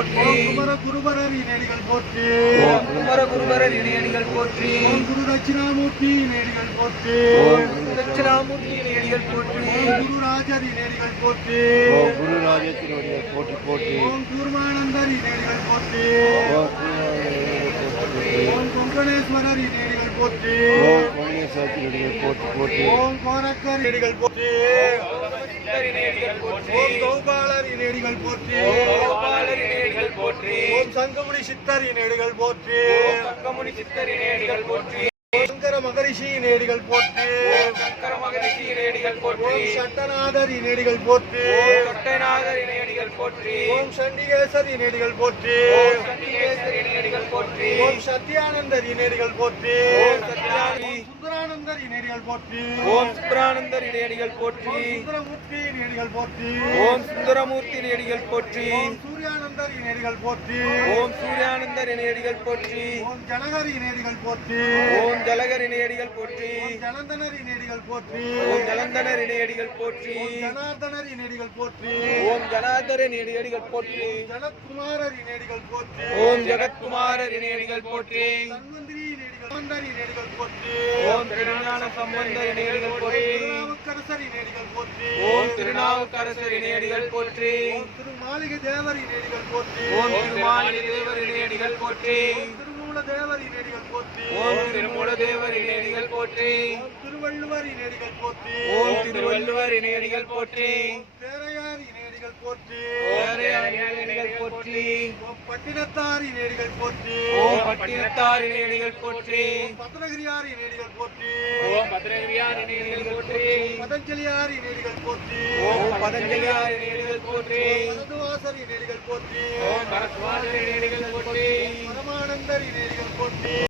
போற்றி. குமர குருபரர் இணையடிகள் போற்றி. குமர குருபரர் இணையடிகள் போற்றி. குரு தட்சிணாமூர்த்தி இணையடிகள் போற்றி. தட்சிணாமூர்த்தி இணையடிகள் போற்றி. குரு ராஜர் இணையடிகள் போற்றி. குரு ராஜத்தினுடைய போற்றி போற்றி. கூர்மானந்தர் இணையடிகள் போற்றி. கொங்கணேஸ்வரர் இணையடிகள் போற்றி. கொங்கணேஸ்வரத்தினுடைய போற்றி போற்றி. கோரக்கர் இணையடிகள் போற்றி. கௌபாலர் இணையடிகள் போற்றி. கோபாலர் இணையடிகள் போற்றி. சங்கமுனி சித்தர் இணையடிகள் போற்றி. சங்கமுனி சித்தர் இணையடிகள் போற்றி. சங்கர மகரிஷி இணையடிகள் போற்றி. சங்கர மகரிஷி இணையடிகள் போற்றி. சட்டநாதர் இணையடிகள் போற்றி. சட்டநாதர் இணையடிகள் போற்றி. ஓம் சண்டிகேசர் இணையடிகள் போற்றி. சண்டிகேசர் இணையடிகள் போற்றி. ஓம் சத்யானந்தர் இணையடிகள் போற்றி. சத்யானி சுந்தரானந்தர் இணையடிகள் போற்றி. ஓம் சுந்தரானந்தர் இணையடிகள் போற்றி. சுந்தரமூர்த்தி இணையடிகள் போற்றி. ஓம் சுந்தரமூர்த்தி இணையடிகள் போற்றி. ஓம் சூர்யானந்தர் இணையடிகள் போற்றி. ஓம் சூர்யானந்தர் இணையடிகள் போற்றி. ஓம் ஜனகர் இணையடிகள் போற்றி. ஓம் ஜலகர் இணையடிகள் போற்றி. ஓம் ஜலந்தனர் இணையடிகள் போற்றி. ஓம் ஜலந்தனர் இணையடிகள் போற்றி. ஓம் ஜனார்தனர் இணையடிகள் போற்றி. ஓம் ஜனார்தரன் இணையடிகள் போற்றி. ஜனத்குமாரர் இணையடிகள் போற்றி. ஓம் ஜெகத்குமாரர் இணையடிகள் போற்றி. தன்வந்திரி இணையடிகள் போற்றி. ஓம் திருஞான சம்பந்தர் இணையடிகள் போற்றி. திருநாவுக்கரசர் இணையடிகள் போற்றி. ஓம் திருநாவுக்கரசர் இணையடிகள் போற்றி. ஓம் திருமாளிகை தேவர் இணையடிகள் போற்றி. ஓம் திருமாலினி தேவர் இணையடிகள் போற்றி. திருமூல தேவர் இணையடிகள் போற்றி. ஓம் திருமூல தேவர் இணையடிகள் போற்றி. ஓம் திருவள்ளுவர் இணையடிகள் போற்றி. ஓம் திருவள்ளுவர் இணையடிகள் போற்றி. பேரையார் இணையடிகள் போற்றி. பேரையார் இணையடிகள் போற்றி. ஓம் பட்டினத்தார் இணையடிகள் போற்றி. ஓம் பட்டினத்தார் இணையடிகள் போற்றி. ஓம் பத்ரகிரியார் இணையடிகள் போற்றி. ஓம் பத்ரகிரியார் இணையடிகள் போற்றி. பதஞ்சலியார் இணையடிகள் போற்றி. ஓம் பதஞ்சலியார் இணையடிகள் போற்றி. பரதுவாசர் இணையடிகள் போற்றி. ஓம் பரத்வாசர் இணையடிகள் போற்றி. பரமானந்தர் இணையடிகள் போற்றி.